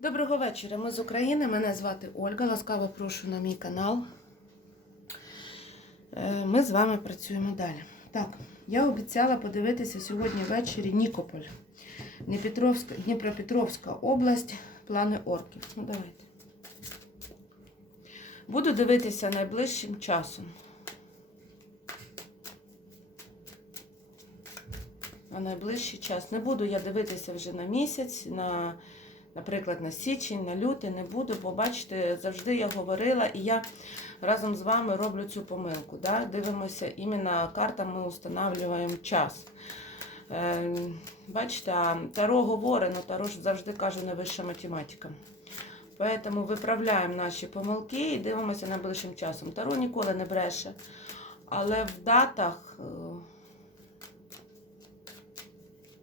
Доброго вечора. Ми з України. Мене звати Ольга. Ласкаво прошу на мій канал. Е, Ми з вами працюємо далі. Так, я обіцяла подивитися сьогодні ввечері Нікополь. Дніпропетровська, область, плани орків. Ну, давайте. Буду дивитися найближчим часом. На найближчий час. Не буду я дивитися вже на місяць, на, наприклад, на січень, на лютий не буду, бо бачите, завжди я говорила, і я разом з вами роблю цю помилку. Да? Дивимося іменно картами, встановлюємо час. Е, бачите, Таро говорить, ну Таро ж завжди каже не вища математика. Поэтому виправляємо наші помилки і дивимося найближчим часом. Таро ніколи не бреше, але в датах. е,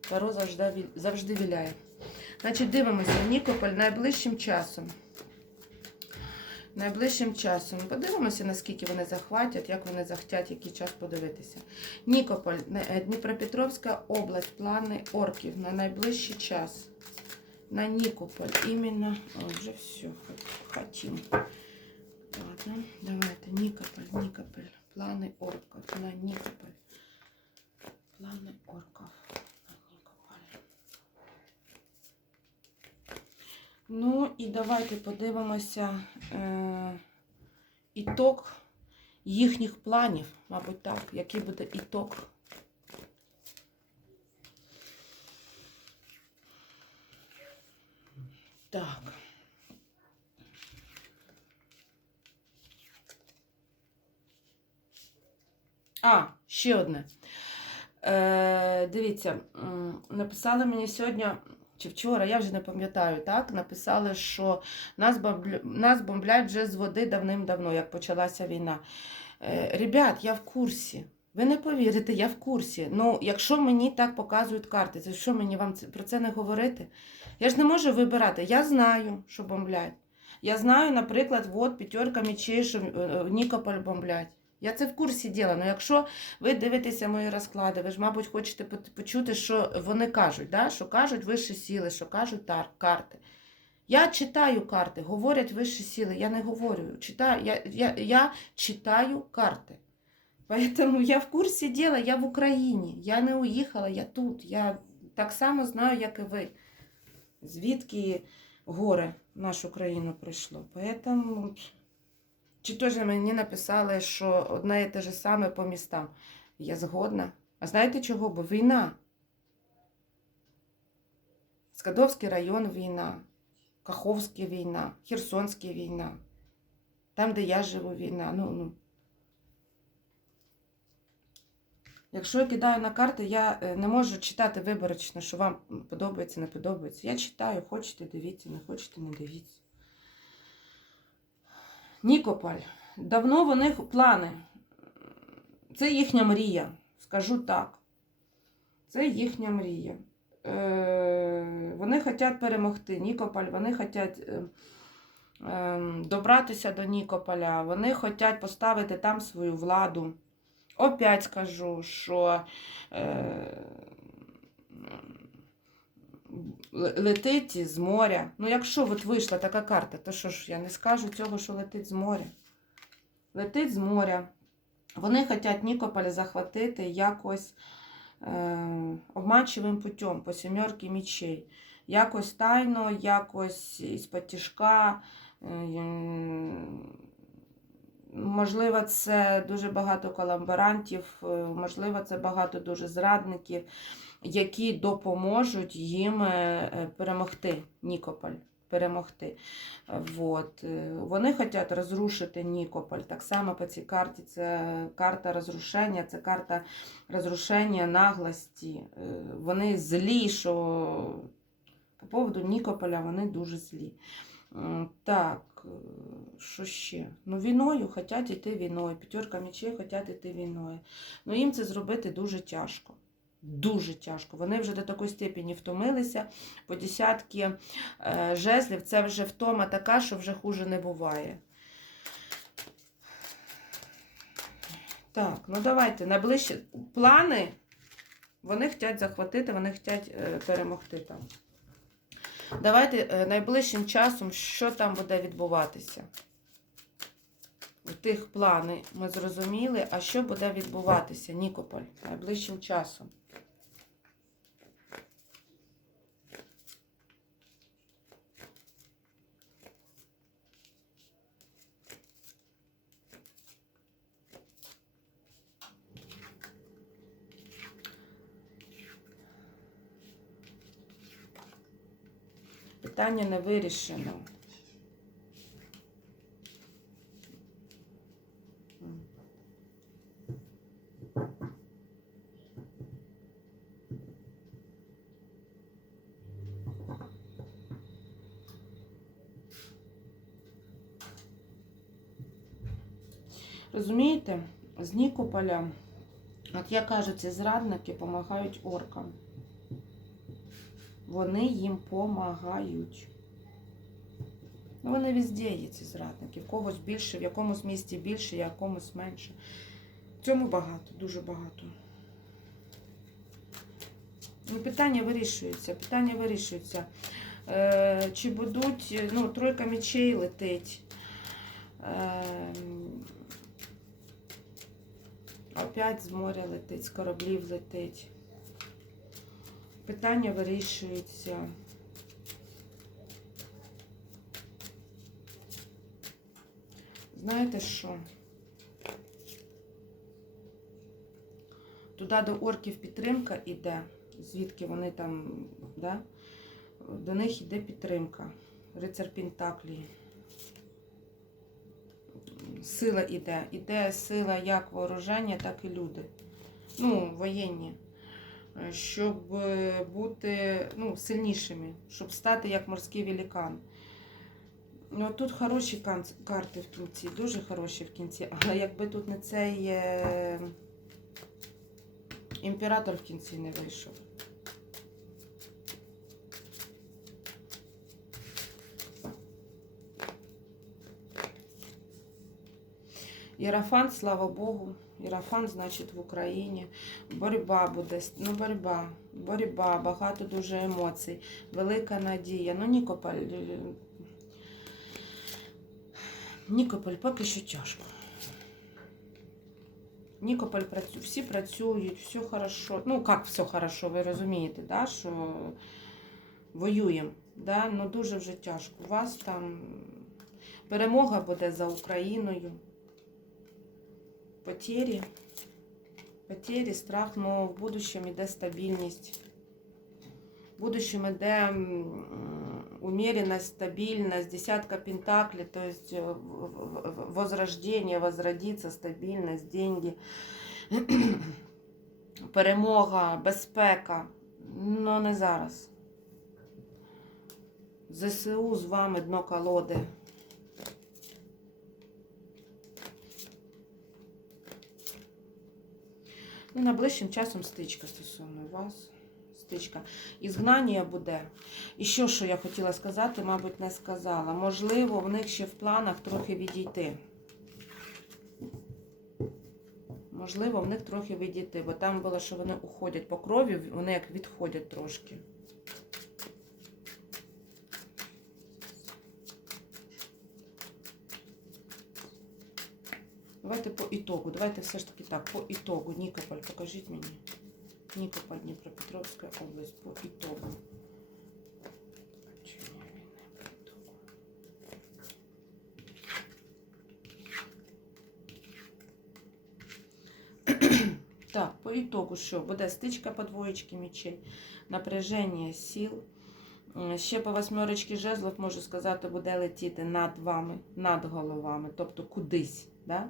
Таро завжди, завжди віляє. Значить, дивимося, Нікополь найближчим часом. Найближчим часом. Подивимося, наскільки вони захватять, як вони захотять, який час подивитися. Нікополь, е, Дніпропетровська область, плани орків на найближчий час. На Нікополь. Іменно. О, вже все. Хотім. Ладно, давайте. Нікополь, Нікополь. Плани орків на Нікополь. Плани орків. Нікополь. Ну і давайте подивимося е, ітог їхніх планів, мабуть, так, який буде ітог. Так. А, ще одне. Е, дивіться, написали мені сьогодні чи вчора, я вже не пам'ятаю, так? Написали, що нас, нас бомблять вже з води давним-давно, як почалася війна. Е, ребят, я в курсі. Ви не повірите, я в курсі. Ну, якщо мені так показують карти, то що мені вам про це не говорити? Я ж не можу вибирати. Я знаю, що бомблять. Я знаю, наприклад, от п'ятерка мечей, що е, е, Нікополь бомблять. Я це в курсі діла. Ну, якщо ви дивитеся мої розклади, ви ж, мабуть, хочете почути, що вони кажуть, да? що кажуть вищі сили, що кажуть тар, карти. Я читаю карти, говорять вищі сили, я не говорю. Читаю, я, я, я читаю карти. Поэтому я в курсі діла, я в Україні. Я не уїхала, я тут. Я так само знаю, як і ви. Звідки горе в нашу країну прийшло. Поэтому чи теж мені написали, що одне і те ж саме по містам. Я згодна. А знаєте чого? Бо війна. Скадовський район війна, Каховський війна, Херсонський війна. Там, де я живу, війна. Ну, ну. Якщо я кидаю на карти, я е, не можу читати виборочно, що вам подобається, не подобається. Я читаю, хочете дивіться, не хочете, не дивіться. Нікополь. Давно в них плани. Це їхня мрія. Скажу так. Це їхня мрія. Е, вони хочуть перемогти Нікополь, вони хочуть е, е, добратися до Нікополя, вони хочуть поставити там свою владу. Опять скажу, що е, летить з моря. Ну, якщо от вийшла така карта, то що ж, я не скажу цього, що летить з моря. Летить з моря. Вони хочуть Нікополь захватити якось е, обманчивим путем по сімерки мічей. Якось тайно, якось тяжка. Е, Можливо, це дуже багато колаборантів, е, можливо, це багато дуже зрадників, які допоможуть їм е, е, перемогти Нікополь. Перемогти. Вот. Е, Вони хочуть розрушити Нікополь. Так само по цій карті це карта розрушення, це карта розрушення наглості. Вони злі, що по поводу Нікополя вони дуже злі. Так, що ще? Ну, війною хочуть йти війною. П'ятерка мечей хочуть йти війною. Ну, їм це зробити дуже тяжко. Дуже тяжко. Вони вже до такої степені втомилися. По десятки е, жезлів це вже втома така, що вже хуже не буває. Так, ну давайте найближче. Плани вони хочуть захватити, вони хочуть перемогти там. Давайте е, найближчим часом, що там буде відбуватися. У тих плани ми зрозуміли, а що буде відбуватися, Нікополь, найближчим часом. Питання не вирішено. Розумієте, з Нікополя, от я кажу, ці зрадники допомагають оркам. Вони їм помагають. Ну, вони везде є ці зрадники. В когось більше, в якомусь місті більше, в якомусь менше. В цьому багато, дуже багато. Ну, питання вирішується. Питання вирішується. Е, чи будуть, ну, тройка мечей летить. Е, опять з моря летить, з кораблів летить. Питання вирішується. Знаєте що? Туди до орків підтримка іде, звідки вони там, да? до них іде підтримка. Рицар Пентаклі. Сила іде. Іде сила як вооруження, так і люди. Ну, воєнні щоб е, бути ну, сильнішими, щоб стати як морський великан. Ну, Тут хороші карти в кінці, дуже хороші в кінці, але якби тут не цей е... імператор в кінці не вийшов. Єрафант, слава Богу. Єрафант, значить, в Україні. Боротьба буде. Ну, боротьба, боротьба, багато дуже емоцій, велика надія. Ну, Нікополь. е, Нікополь поки що тяжко. Нікополь працює, всі працюють, все хорошо. Ну, як все хорошо, ви розумієте, да, що воюємо. Да? Ну дуже вже тяжко. У вас там перемога буде за Україною. Потери. Потери, страх, но в будущем іде стабільність. В будущем іде умеренность, стабильность, десятка пентаклей, то есть э, возрождение, возродиться, стабільність, деньги, перемога, безпека. Ну не зараз. ЗСУ з вами дно колоди. Ну, найближчим часом стичка стосовно вас. Стичка. Ізгнання буде. І що, що я хотіла сказати, мабуть, не сказала. Можливо, в них ще в планах трохи відійти. Можливо, в них трохи відійти, бо там було, що вони уходять по крові, вони як відходять трошки. Давайте по ітогу. Давайте все ж таки так, по ітогу. Нікополь, покажіть мені. Нікополь, Дніпропетровська область, по ітогу. Так, по ітогу що? Буде стичка по двоєчки мечей, напряження сил. Ще по восьмерочки жезлов, можу сказати, буде летіти над вами, над головами, тобто кудись. Да?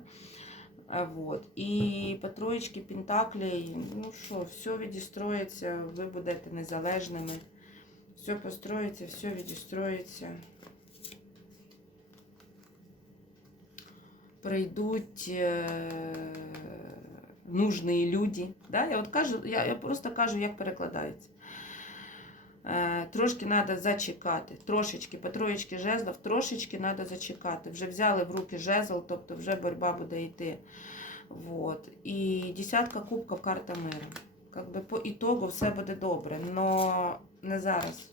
Вот. І по троєчки пентаклей, ну що, все відістроїться, ви будете незалежними. Все построїться, все відістроїться. Прийдуть е, нужні люди. Да? Я, от кажу, я, я просто кажу, як перекладається. Трошки треба зачекати. Трошечки, по троєчки жезлов, трошечки треба зачекати. Вже взяли в руки жезл, тобто вже боротьба буде йти. Вот. І десятка кубків карта миру. Как би по ітогу все буде добре, но не зараз.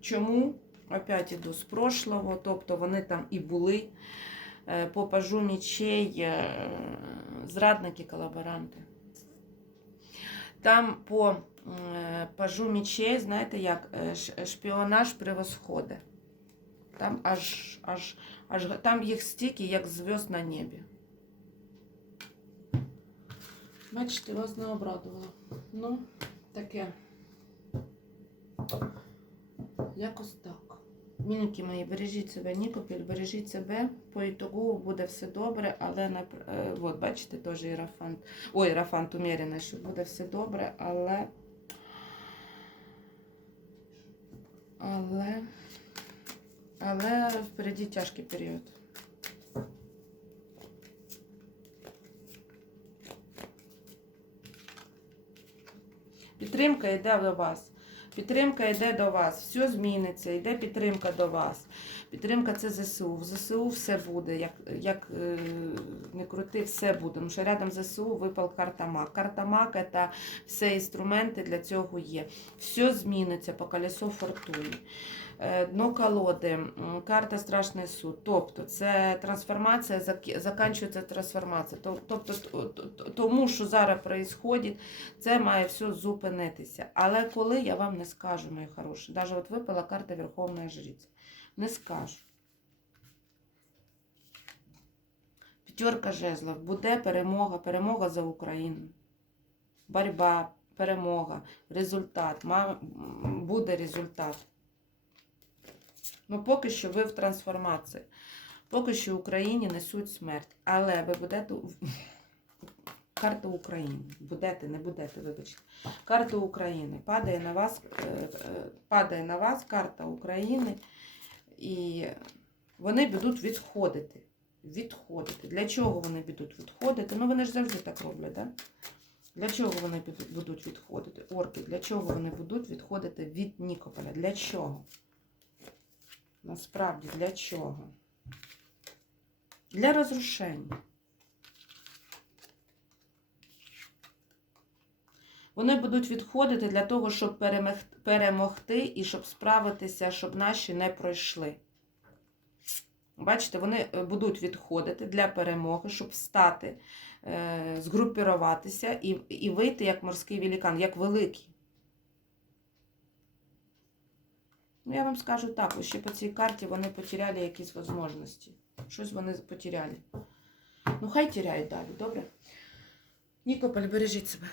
Чому? Опять іду з прошлого, тобто вони там і були. Е, По пажу мічей е, зрадники, колаборанти. Там по е, пажу мічей, знаєте як, е, шпіонаж превосходи. Там аж, аж, аж там їх стільки, як зв'язд на небі. Бачите, вас не обрадувала. Ну, таке. Якось так. Мінки мої, бережіть себе, Нікопіль, бережіть себе. По ітогу буде все добре, але на е, от, бачите, теж ірафант. Ой, ірафант умірений, що буде все добре, але. Але. Але впереді тяжкий період. Підтримка йде до вас. Підтримка йде до вас. Все зміниться, йде підтримка до вас. Підтримка це ЗСУ. В ЗСУ все буде. Як, як е, не крути, все буде. Тому що рядом ЗСУ випав карта МАК. Карта МАК це все інструменти для цього є. Все зміниться по колесу фортуни. Е, Дно колоди, карта Страшний суд. Тобто це трансформація, зак- закінчується трансформація. Тобто тому, що зараз відбувається, це має все зупинитися. Але коли я вам не скажу, мої хороші, навіть от випала карта Верховної Жриці. Не скажу. П'ятерка жезлов. Буде перемога, перемога за Україну. Борьба, перемога, результат. Буде результат. Ну, поки що ви в трансформації. Поки що Україні несуть смерть. Але ви будете. Карта України. Будете, не будете, вибачте. Карта України. Падає на вас, е, е, падає на вас карта України. І вони будуть відходити. Відходити. Для чого вони будуть відходити? Ну, вони ж завжди так роблять, да? Для чого вони будуть відходити? Орки, для чого вони будуть відходити від Нікополя? Для чого? Насправді, для чого? Для розрушення. Вони будуть відходити для того, щоб перемогти і щоб справитися, щоб наші не пройшли. Бачите, вони е, будуть відходити для перемоги, щоб встати, е, згрупіруватися і, і вийти як морський великан, як великий. Ну, я вам скажу так, ще по цій карті вони потеряли якісь можливості. Щось вони потеряли. Ну, хай теряють далі, добре? Нікополь, бережіть себе.